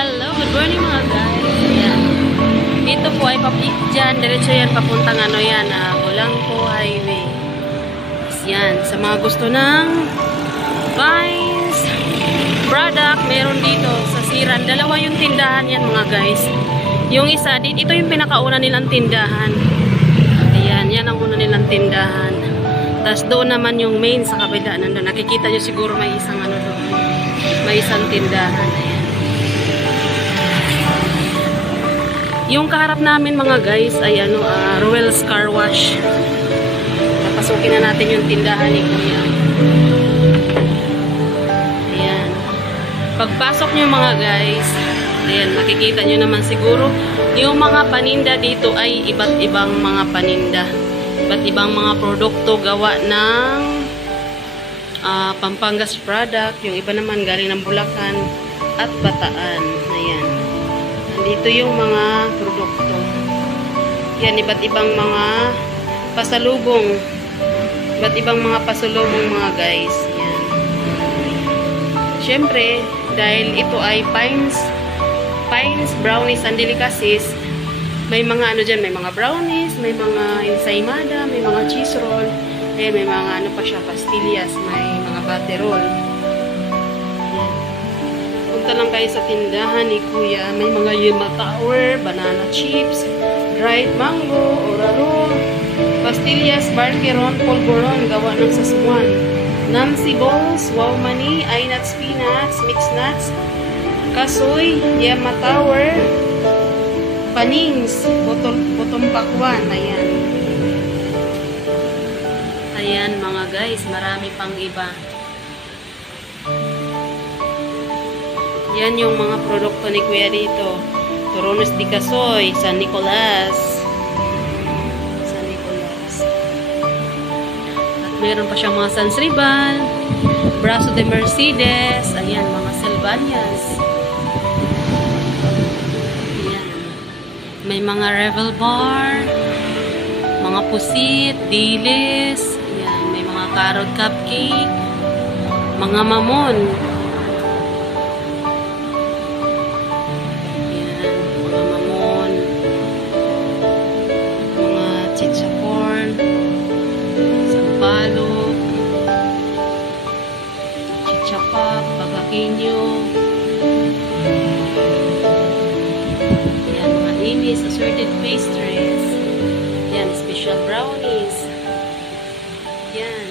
Hello, good morning mga guys. Ayan. Dito po ay dyan, diretso yan, papuntang ano yan, Olangco Highway. Yan, sa mga gusto ng Vines product, meron dito sa Siran. Dalawa yung tindahan yan mga guys. Yung isa, ito yung pinakauna nilang tindahan. Ayan, yan ang una nilang tindahan. Tapos doon naman yung main sa kabila. Nandun, nakikita nyo siguro may isang ano doon. May isang tindahan. Ayan. Yung kaharap namin mga guys ay ano, Ruel's Car Wash. Papasukin na natin yung tindahan ni Kuya. Ayan. Pagpasok nyo mga guys, ayan, makikita nyo naman siguro yung mga paninda dito ay iba't ibang mga paninda. Iba't ibang mga produkto gawa ng Pampangas product. Yung iba naman galing ng Bulacan at Bataan. Ayan. Dito yung mga produkto. Yan, iba't ibang mga pasalubong. Iba't ibang mga pasalubong mga guys. Yan. Siyempre, dahil ito ay Pines, brownies and delicacies, may mga ano dyan, may mga brownies, may mga ensaymada, may mga cheese roll, may mga ano pa siya, pastillas, may mga butter roll. Punta lang kayo sa tindahan ni Kuya. May mga Yuma Tower, banana chips, dried mango, oraro, pastillas, barkeron, polvoron, gawa ng sasmuan, Nancy balls, wow mani, ay nuts, peanuts, mixed nuts, kasoy, Yuma Tower, panings, botong pakwan. Ayan. Ayan mga guys, marami pang iba. Yan yung mga produkto ni Kuya dito. Turones de Casoy, San Nicolas. At meron pa siyang mga San Sribal, Brazo de Mercedes, ayan, mga Selvanias. Ayan. May mga Revel Bar, mga pusit, dilis, ayan, may mga carrot cupcake, mga mamon. Chichapap, bagakinyo. Yan, mga inis, assorted pastries. Yan, special brownies. Yan,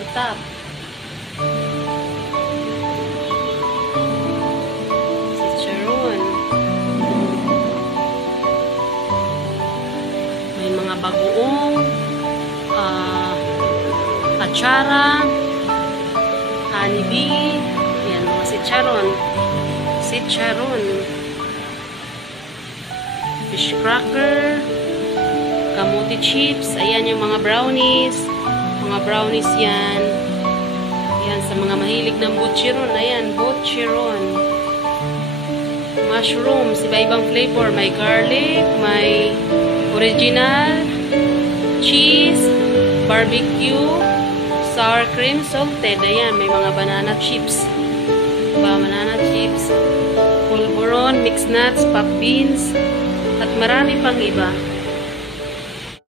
utap. Chicharon. May mga bagoong, atsara, honeybee, yan, mga sitcharon, fish cracker, kamuti chips, ayan yung mga brownies yan, ayan, sa mga mahilig ng butcheron, ayan, butcheron, mushrooms, iba-ibang flavor, may garlic, may original, cheese, barbecue, sour cream, salted. Ayan, may mga banana chips. Polvoron, mixed nuts, pop beans, at marami pang iba.